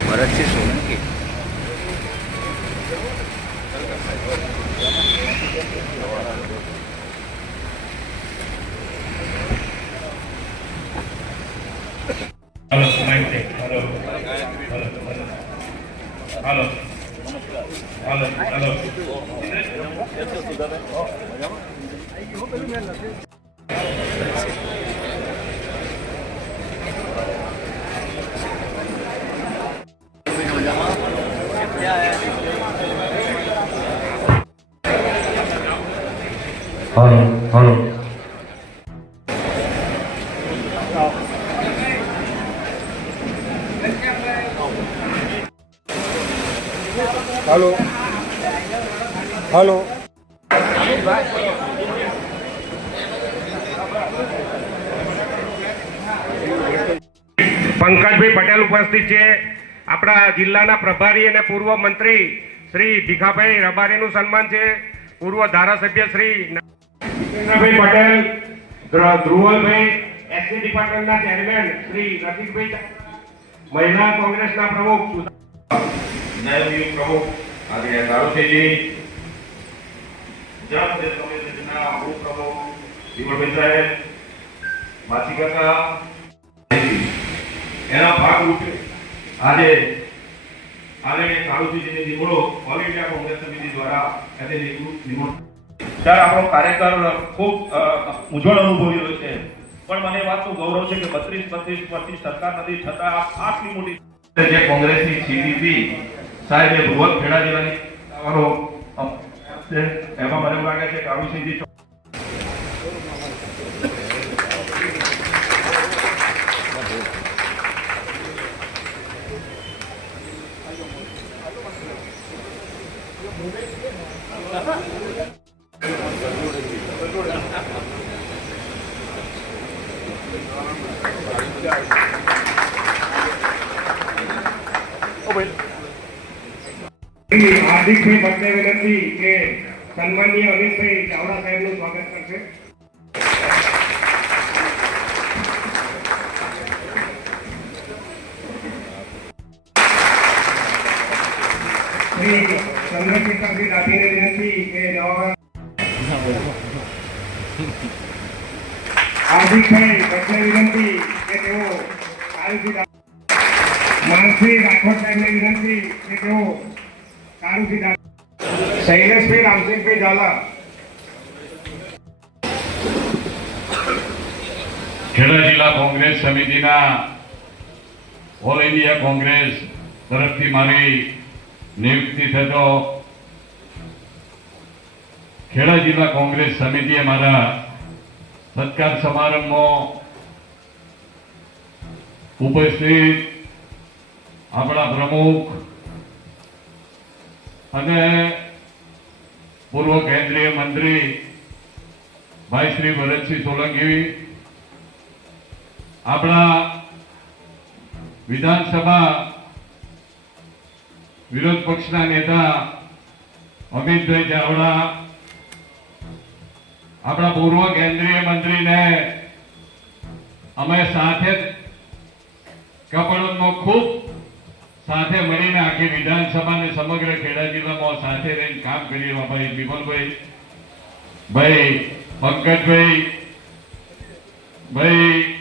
Bharatsinh Solanki Thank you. Hello hello hello hello હાલો હાલો હાલો હાલો. હલો. પંકજભાઈ પટેલ ઉપસ્થિત છે. આપણા જિલ્લાના પ્રભારી અને પૂર્વ મંત્રી શ્રી ભીખાભાઈ રબારીનું સન્માન છે. પૂર્વ ધારાસભ્ય શ્રી નરેન્દ્રભાઈ પટેલ ધ્રુવલભાઈ એસસી ડિપાર્ટમેન્ટના ચેરમેન શ્રી રસિકભાઈ મહિલા કોંગ્રેસના પ્રમુખ સુધા પ્રમુખ આજે દારૂસિંહજી ગુજરાત પ્રદેશ કોંગ્રેસ ઉપપ્રમુખ વિમલભાઈ સાહેબ માસી કાકા એના ભાગરૂપે આજે આજે દારૂસેજીની નિમણૂક ઓલ ઇન્ડિયા કોંગ્રેસ સમિતિ દ્વારા એને નિમણૂક. સર, આપણો કાર્યકર ખૂબ ઉજ્જવળ અનુભવી રહ્યો છે. પણ મને વાતનું ગૌરવ છે કે બત્રીસ બત્રીસ વર્ષથી સરકાર નથી છતાં આટલી મોટી જે કોંગ્રેસની સીડીપી સાહેબે ભુવન ખેડા છે. એમાં મને લાગે છે કે દારૂસેજી હાર્દિકભાઈ પટેલ વિનંતી કે સન્માનીય અમિતભાઈ ચાવડા સાહેબનું સ્વાગત કરશે. વિનંતી કે નવા હાર્દિકભાઈ પટેલ વિનંતી કે તેઓ કાલથી માનસી રાઠોડ ખેડા જિલ્લા કોંગ્રેસ સમિતિના ઓલ ઇન્ડિયા કોંગ્રેસ તરફથી મારી નિયુક્તિ થતો ખેડા જિલ્લા કોંગ્રેસ સમિતિએ મારા સત્કાર સમારંભમાં ઉપસ્થિત આપણા પ્રમુખ અને પૂર્વ કેન્દ્રીય મંત્રી ભાઈ શ્રી ભરતસિંહ સોલંકી, આપણા વિધાનસભા વિરોધ પક્ષના નેતા અમિતભાઈ ચાવડા, આપણા પૂર્વ કેન્દ્રીય મંત્રીને અમે સાથે જ કપડમાં ખૂબ સાથે મળીને આખી વિધાનસભાને સમગ્ર ખેડા જિલ્લામાં સાથે રહીને કામ કર્યું ભાઈ બિમલભાઈ ભાઈ પંકજભાઈ, ભાઈ